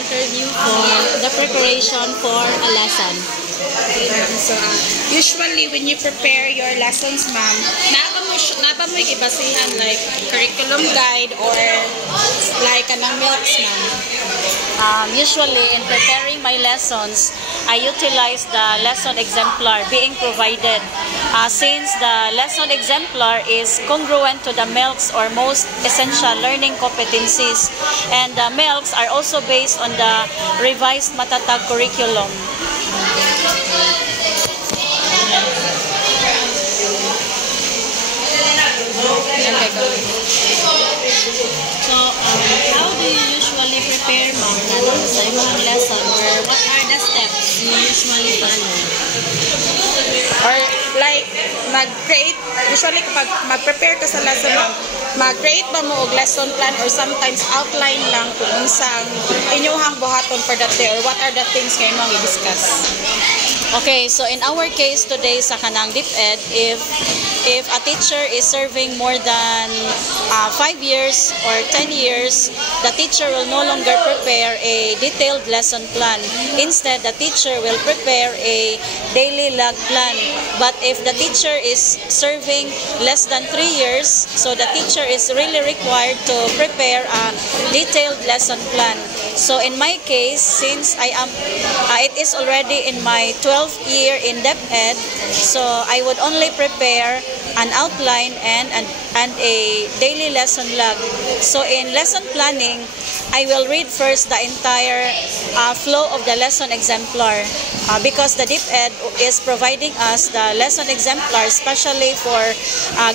interview for the preparation for a lesson. So, usually when you prepare your lessons, ma'am, naba mo ibasihan like curriculum guide or like anong milks, ma'am? Usually, in preparing my lessons, I utilize the lesson exemplar being provided. Since the lesson exemplar is congruent to the milks or most essential learning competencies, and the milks are also based on the revised Matatag curriculum. So, how do you usually prepare, ma'am, sa imong lesson, or what are the steps you usually follow? Or like, usually kapag mag-prepare ka sa lesson, mag-create ba mo og lesson plan or sometimes outline lang kung unsang inyuhang buhaton for that day or what are the things nga imong i-discuss? Okay, so in our case today sa kanang DepEd, if a teacher is serving more than 5 years or 10 years, the teacher will no longer prepare a detailed lesson plan. Instead, the teacher will prepare a daily log plan. But if the teacher is serving less than 3 years, so the teacher is really required to prepare a detailed lesson plan. So in my case, since it is already in my 12th year in DepEd, so I would only prepare an outline and a daily lesson log. So in lesson planning, I will read first the entire flow of the lesson exemplar because the DepEd is providing us the lesson exemplar especially for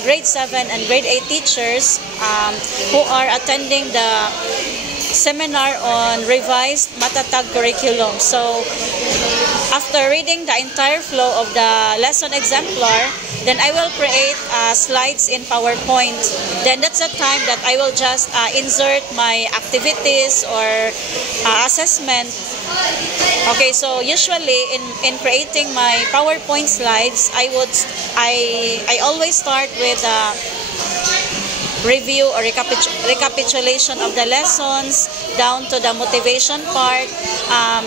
grade 7 and grade 8 teachers who are attending the seminar on revised Matatag curriculum. So after reading the entire flow of the lesson exemplar, then I will create slides in PowerPoint. Then that's the time that I will just insert my activities or assessment. Okay, so usually in creating my PowerPoint slides, I always start with review or recapitulation of the lessons down to the motivation part,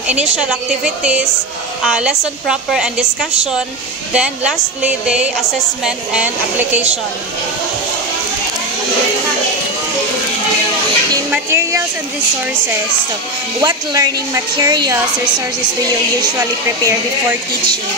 initial activities, lesson proper and discussion, then lastly the assessment and application. In materials and resources, so what learning materials, resources do you usually prepare before teaching?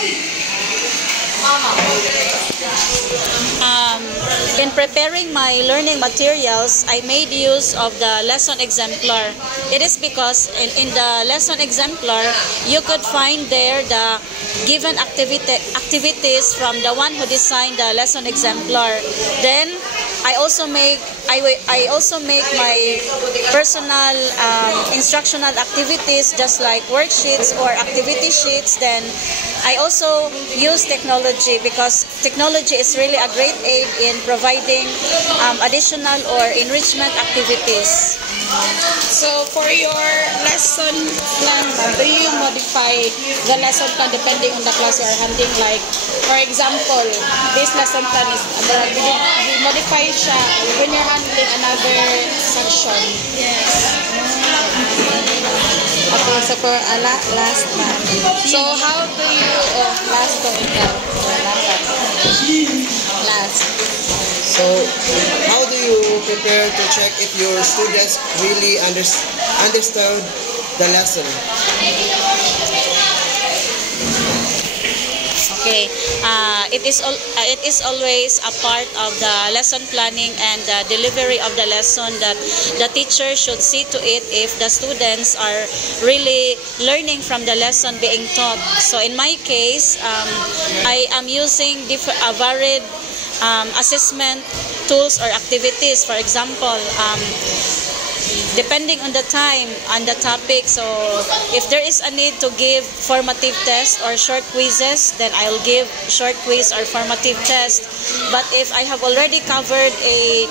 In preparing my learning materials, I made use of the lesson exemplar. It is because in the lesson exemplar, you could find there the given activities from the one who designed the lesson exemplar. Then I also make my personal instructional activities just like worksheets or activity sheets. Then I also use technology because technology is really a great aid in providing additional or enrichment activities. So for your lesson plan, do you modify the lesson plan depending on the class you are handling? Like, for example, this lesson plan is you modify siya when you're handling another section. Yes. Okay, so for last one. So how do you last? So, how do you prepare to check if your students really understood the lesson? Okay, it is always a part of the lesson planning and the delivery of the lesson that the teacher should see to it if the students are really learning from the lesson being taught. So in my case, I am using varied assessment tools or activities. For example, depending on the time and the topic, so if there is a need to give formative test or short quizzes, then I'll give short quiz or formative test. But if I have already covered a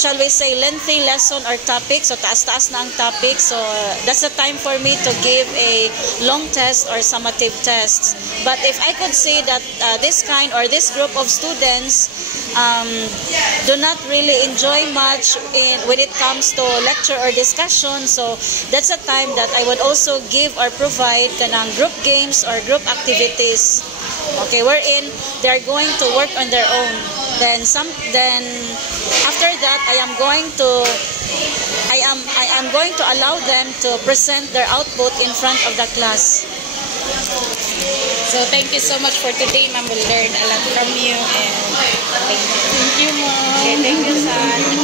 shall we say, lengthy lesson or topic. So taas-taas na ang topic. So that's the time for me to give a long test or summative tests. But if I could say that this kind or this group of students do not really enjoy much when it comes to lecture or discussion, so that's a time that I would also give or provide kanang group games or group activities. Okay, wherein they're going to work on their own. Then after that, I am going to allow them to present their output in front of the class. So thank you so much for today, ma'am. We'll learn a lot from you, and thank you. Thank you, Mom. Okay, thank you, son.